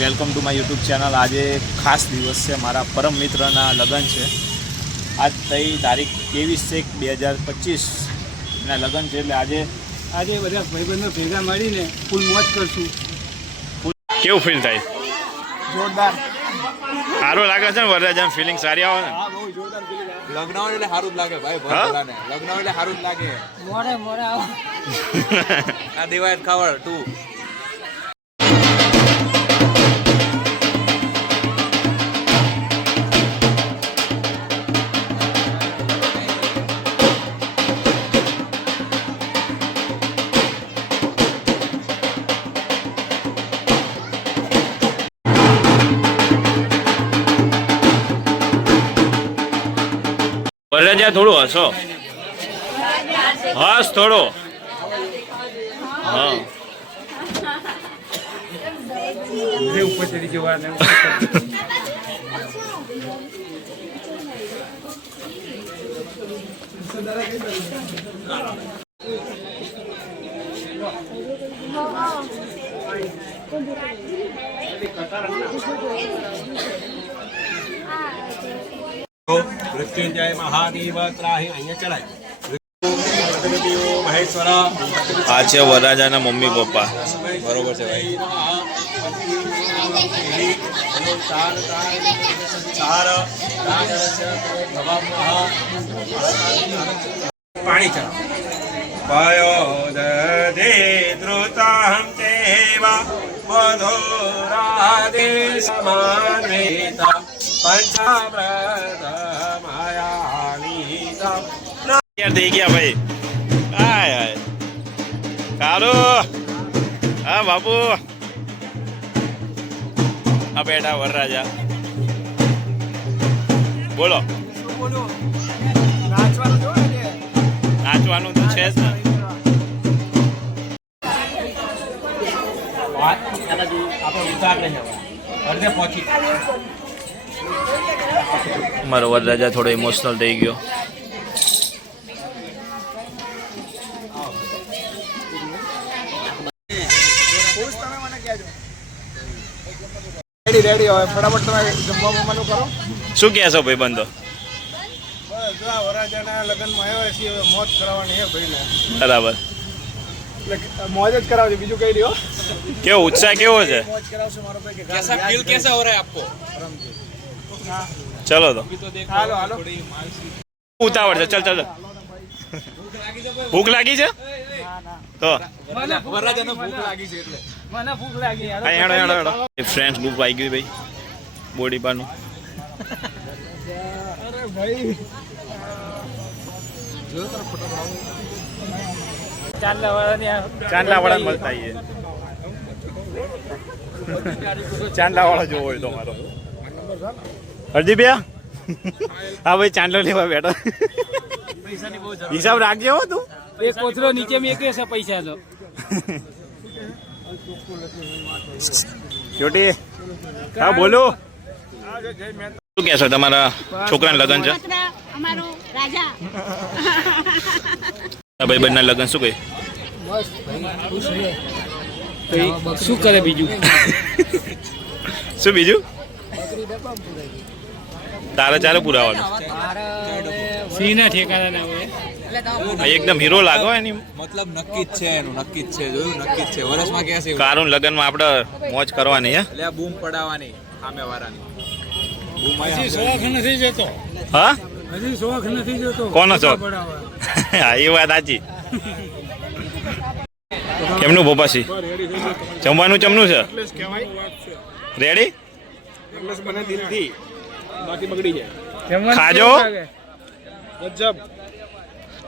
Welcome to my YouTube channel. આજે ખાસ દિવસ છે, મારા પરમ મિત્રના લગ્ન છે। આજ તારીખ 23/1/2025 ના લગ્ન છે, એટલે આજે બધા ભાઈબંધો ભેગા મળીને ફૂલ મોજ કરશું। કેવું ફીલ થાય? જોરદાર, સારું લાગે છે ને? વરરાજાની ફિલિંગ સારી આવે ને? હા, બહુ જોરદાર ફીલિંગ આવે। લગ્ન હોય એટલે સારું જ લાગે ભાઈ, ભરભરાને લગ્ન હોય એટલે સારું જ લાગે। મોરે આવો આ દિવાળી ખબર તું વરરાજા થોડું હસો, હસ થોડો। હા, ઉપર ચડી જવા ને મૃત્યુંજય મહાદેવ ત્રાહી અહીંયા ચડાય। મહેશ્વર આ છે વરરાજાના મમ્મી પપ્પા। બરોબર છે ભાઈ। પાણી ચડાવ પયોદધે ધૃતાહં તેવા મધુરાદે સમાન્વિતા તૈયાર થઈ ગયા ભાઈ। હાય હાય કારો, હા બાપુ, આ બેઠા વરરાજા। બોલો, નાચવાનું તો છે જ ને। મારો વરરાજા થોડો ઇમોશનલ થઈ ગયો। રેડી હવે ફટાફટ તમે જમવા મમ્માનું કરો। શું કહેશો ભાઈ બંધો? બસ જો આ વરરાજાના લગ્નમાં આવ્યા છીએ, હવે મોજ કરાવવાની છે ભાઈને। બરાબર, એટલે મોજ જ કરાવજો, બીજું કઈ રહ્યો। કેવો ઉત્સાહ કેવો છે? મોજ કરાવશે મારો ભાઈ કે कैसा फील कैसा हो रहा है आपको? ચલો તો હાલો ઉતાવળ છે, ચાલ ભૂખ લાગી છે તો વરરાજાને ભૂખ લાગી છે એટલે મને ભૂખ લાગી યાર। હેડો ફ્રેન્ડ્સ ગ્રુપ આવી ગયું ભાઈ, બોડી પાનું। અરે ભાઈ ચાંદલા વાળા મળતા આવીએ। ચાંદલા વાળા જોવો હોય તો મારો હરજીભૈયા, હા ભાઈ ચાંદલો લેવા બેઠો। હિસાબ રાખજે હો તું। એક કોથળો નીચે મેકે છે પૈસા તો। છોટી, હા બોલો, શું કહેશો? તમારા છોકરાના લગ્ન છે? અમારો રાજા ભાઈ બંધના લગ્ન શું કહે? શું કરે બીજું? શું બીજું? તારે ચાલે પુરાવાનું સિંહના ઠેકાણા હોય એકદમ હીરો લાગો એની। મતલબ નક્કી જ છે એનું, નક્કી જ છે, જોયું નક્કી જ છે। વર્ષમાં ક્યાં છે કારું લગ્નમાં આપણે મોજ કરવાની હે, એટલે આ બૂમ પડાવવાની સામે વાળાની। હજી શોખ નથી જતો, હા હજી શોખ નથી જતો। કોનો શોખ? હા એ વાત સાચી। કેમનું ભોપાસી જમવાનું ચમનું છે? રેડી? મને દિલથી બાકી બગડી જાય। ખાજો ગજબ,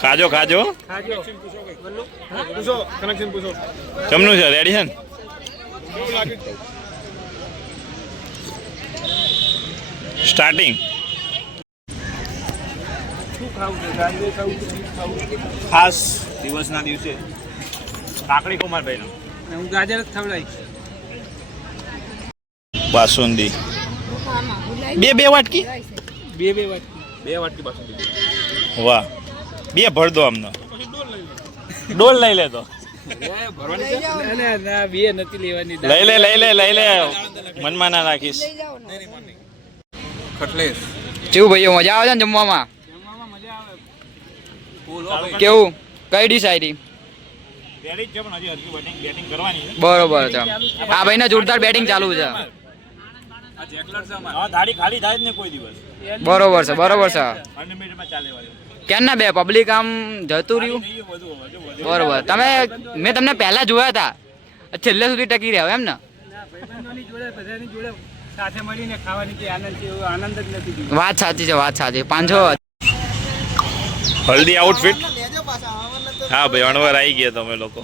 ખાજો ખાજો પૂછો, કનેક્શન પૂછો ચમનું છે? રેડી છે ને? સ્ટાર્ટિંગ ખાસ દિવસના દિવસે કાકડી કુમારભાઈનો હું ગાજર જ ખવડાવીશ. બાસુંદી બે વાટકી બે વાટકી બાસુંદી. વાહ બે ભર દો અમને ડોલ લઈ લે તો ના બે નથી લેવાની. લઈ લે મનમાં ના રાખીશ. કટલેસ કેવું ભાઈઓ મજા આવે છે ને જમવામાં? મજા આવે. કેવું કઈ ડીશ આવી? બરોબર છે. આ ભાઈને જોરદાર બેટિંગ ચાલુ છે. આ જેકલર છે અમાર. દાઢી ખાલી થાય જ ને કોઈ દિવસ. બરોબર છે બરોબર છે. અનલિમિટેડમાં ચાલે વાળી. ક્યારના બે પબ્લિક આમ જતું રહ્યું. બરોબર મેં તમને પહેલા જોયા હતા, છેલ્લે સુધી ટકી રહ્યા એમ ને? ના ભાઈબંધોની જોડે બધાની જોડે સાથે મળીને ખાવાની જે આનંદ છે એવો આનંદ જ નથી બીજો. વાત સાચી છે વાત સાચી. 500 હલ્દી આઉટફિટ. હા ભાઈ અણવર આવી ગયા તમે લોકો.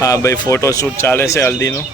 હા ભાઈ ફોટો શૂટ ચાલે છે હલ્દીનું.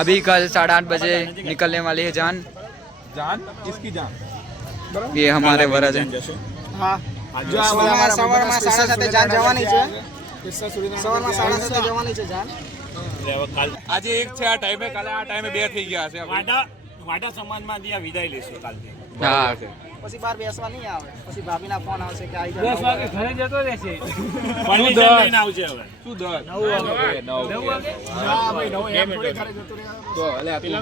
अभी कल 8:30 बजे निकलने वाली है जान. જાન કિસકી જાન? ये हमारे वरज है. હા જો સવારમાં 7:30 જાન જવાની છે. સવારમાં 7:30 જવાની છે જાન. આજે એક છે આ ટાઈમે, કાલે આ ટાઈમે બે થઈ ગયા છે. વાડા સમાજમાં વિદાય લેશે કાલથી. હા પછી બહાર બેસવા નહીં આવે, પછી ભાભીના ફોન આવશે કે આવી જાય. ઘરે જતો રહેશે. પરમિશન લઈને આવજે હવે. શું દર 9 વાગે. 9 વાગે. હા ભાઈ, એમ થોડી ઘરે જતું રહેવાનું. તો એટલે